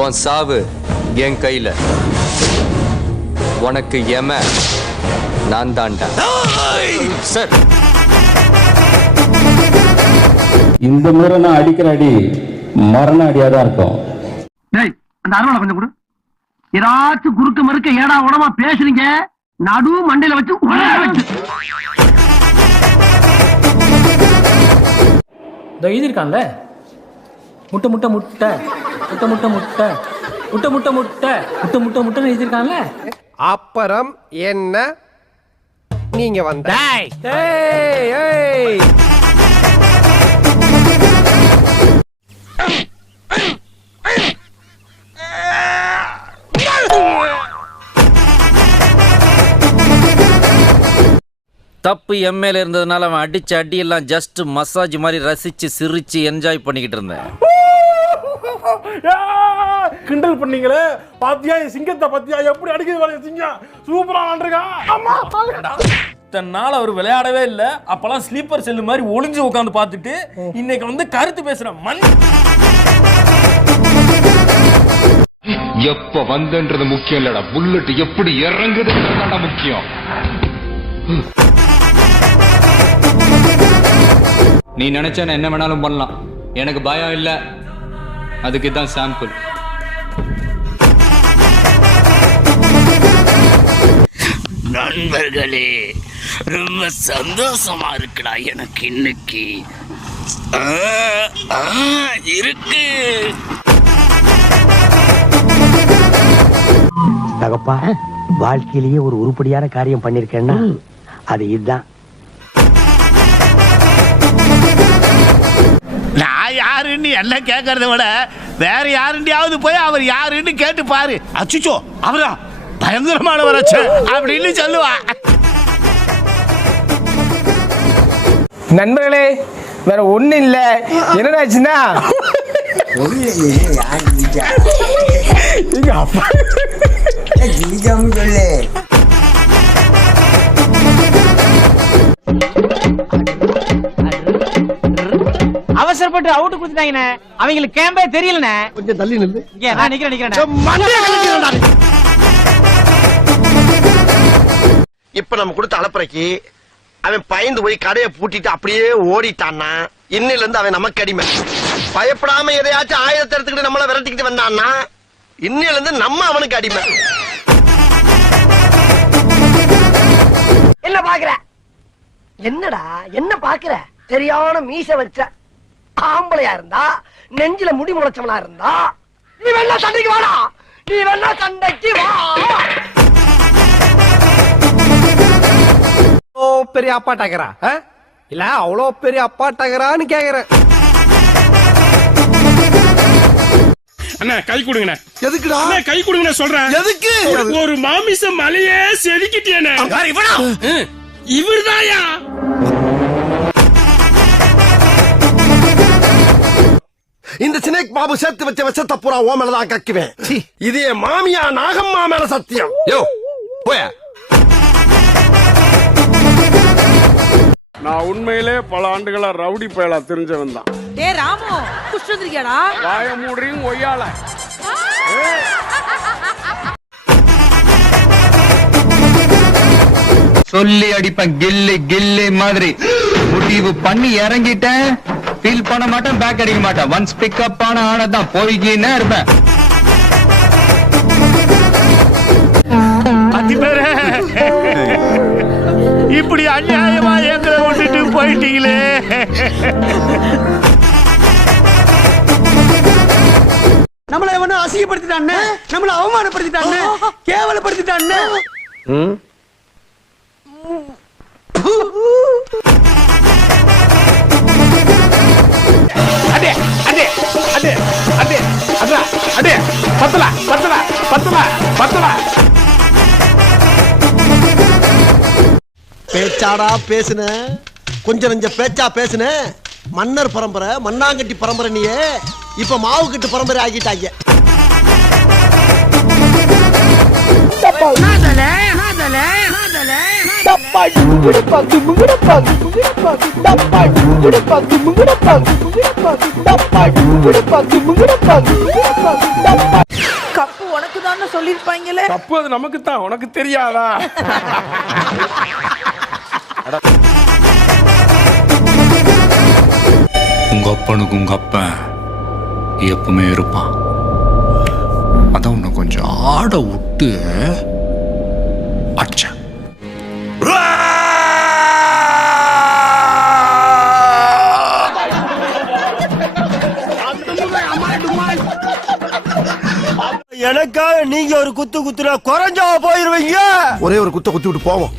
உன் சாவு என் கையில. உனக்கு எம நான் தாண்டா. சார், இந்த முறை நான் அடிக்கிற அடி மரண அடியா தான் இருக்கும். அந்த அருவாளை கொஞ்சம் கொடு. ஏதாச்சும் குறுக்க மறுக்க ஏடா உடமா பேசுறீங்க, நடு மண்டையில வச்சு எழுதியிருக்கான்ல, முட்டை முட்டை முட்டை முட்டை முட்டை முட்டை முட்டை முட்டை முட்டை முட்டை முட்டை முட்டைன்னு எழுதியிருக்கான்ல. அப்புறம் என்ன நீங்க வந்த தப்பு எம்எல்ஏ இருந்ததுனால அவன் அடிச்ச அடியெல்லாம் ஜஸ்ட் மசாஜ் மாதிரி ரசிச்சு சிரிச்சு என்ஜாய் பண்ணிக்கிட்டு இருந்தேன். கிண்டல் பண்ணீங்களே, பாத்தியா சிங்கத்தை பத்தியா எப்படி அடிக்கிறது சிங்கம் சூப்பரா ஆண்டிருக்கான். தன்னால அவர் விளையாடவே இல்லை, அப்பெல்லாம் ஸ்லீப்பர் செல்லு மாதிரி ஒளிஞ்சு உட்காந்து பார்த்துட்டு இன்னைக்கு வந்து கருத்து பேசுற மண். எப்ப வந்தன்றது முக்கியம் இல்லடா, புல்லட் எப்படி இறங்குதுன்றதுதான் முக்கியம். நீ நினைச்சா என்ன வேணாலும் பண்ணலாம், எனக்கு பயம் இல்லை. அதுக்கு தான் சாம்பிள். நண்பர்களே, ரொம்ப சந்தோஷமா இருக்குடா எனக்கு இன்னைக்கு. இருக்கு தகப்பா, வாழ்க்கையிலேயே ஒரு உருப்படியான காரியம் பண்ணிருக்கேன்னா அது இதுதான். நான் யாருன்னு என்ன கேட்கறத விட வேற யாருண்டியாவது போய் அவர் யாருன்னு கேட்டு பாரு. அச்சுச்சோ, அவரா பயங்கரமானவர் அப்படின்னு சொல்லுவா. நண்பர்களே, வேற ஒண்ணு இல்ல, என்னடாச்சுன்னா எங்க அப்பா சொல்லு. அவசரப்பட்டு அவுட் கொடுத்துட்டாங்கண்ணே, அவங்களுக்கு கேம்பே தெரியலண்ணே. கொஞ்சம் தள்ளி நில்லு. நான் நிக்கிறேன். இப்ப நம்ம கொடுத்த அலப்பறைக்கு அவன் பயந்து போய் கடையை பூட்டிட்டு அப்படியே ஓடிட்டான்னா இன்னில இருந்து அவன் நமக்கு அடிமை. பயப்படாம எதையாச்சும் ஆயுதத்தை எடுத்துக்கிட்டு நம்மள விரட்டிக்கிட்டு வந்தான்னா இன்னில இருந்து நம்ம அவனுக்கு அடிமை. என்ன பாக்குற? என்னடா என்ன பாக்குற? சரியான மீச வச்ச ஆம்பளையா இருந்தா, நெஞ்சில முடி முளைச்சவனா இருந்தா, நீ வேணா சண்டைக்கு வாடா, நீ வேணா சண்டைக்கு வா. பெரிய அப்பாட்டாக்கிறா இல்ல அவ்வளோ பெரிய அப்பாட்டாக்கிறான்னு கேக்குறேன். அண்ணா கை கொடுங்கண்ணே. எதுக்குடா கை கொடுங்கண்ணே சொல்றேன். எதுக்கு? ஒரு மாமிச மலையே செதுக்கிட்டேனே. இவர்தாயா? இந்த சினேக் பாபு சேர்த்து வச்ச விஷத்தை பூரா ஓ மேலதான் கக்குவேன். இதே மாமியா நாகம்மா மேல சத்தியம். யோ போயா. நான் உண்மையிலே பல ஆண்டுகளா ரவுடி பயலா தெரிஞ்சவன் தான். டேய் ராமு, குஷ்டு வந்திருக்கியாடா? வாய மூடுறீங்க ஒய்யால. சொல்லி அடிப்பேன் கில்லி கில்லி மாதிரி. முடிவு பண்ணி இறங்கிட்டேன், ஃபீல் பண்ண மாட்டேன், பேக் அடிக்க மாட்டேன். ஒன்ஸ் பிக்கப் ஆன ஆனதான் போய்கின்னே இருப்பேன். இப்படி அநியாயமா எங்களை விட்டுட்டு போயிட்டீங்களே. நம்மள எவனோ அசிங்கப்படுத்திட்டான்னு, நம்மள அவமானப்படுத்திட்டான்னு, கேவலப்படுத்திட்டான்னு. அடே அடே அடே அடே அடே அடே பத்தல பத்தல பத்தல பத்தல. பேச்சாடா பேசுன, கொஞ்சம் நெஞ்ச பேச்சா பேசுன. மன்னர் பரம்பரை, மண்ணாங்கட்டி பரம்பரை, நீயே இப்ப மாவு கட்டு பரம்பரை ஆகிட்டாங்க. நாதலே நாதலே நாதலே நாதலே கப்பு உனக்கு தான் சொல்லிருப்பாங்களே. தப்பு அது நமக்கு தான், உனக்கு தெரியாதா? உங்க அப்பனுக்கு உங்க அப்பன் எப்பவுமே இருப்பான். அதான் உன்னை கொஞ்சம் ஆட விட்டு அடிச்சேன். எனக்காக நீங்க ஒரு குத்து குத்துனா குறைஞ்சா போயிருவீங்க. ஒரே ஒரு குத்த குத்தி விட்டு போவோம்.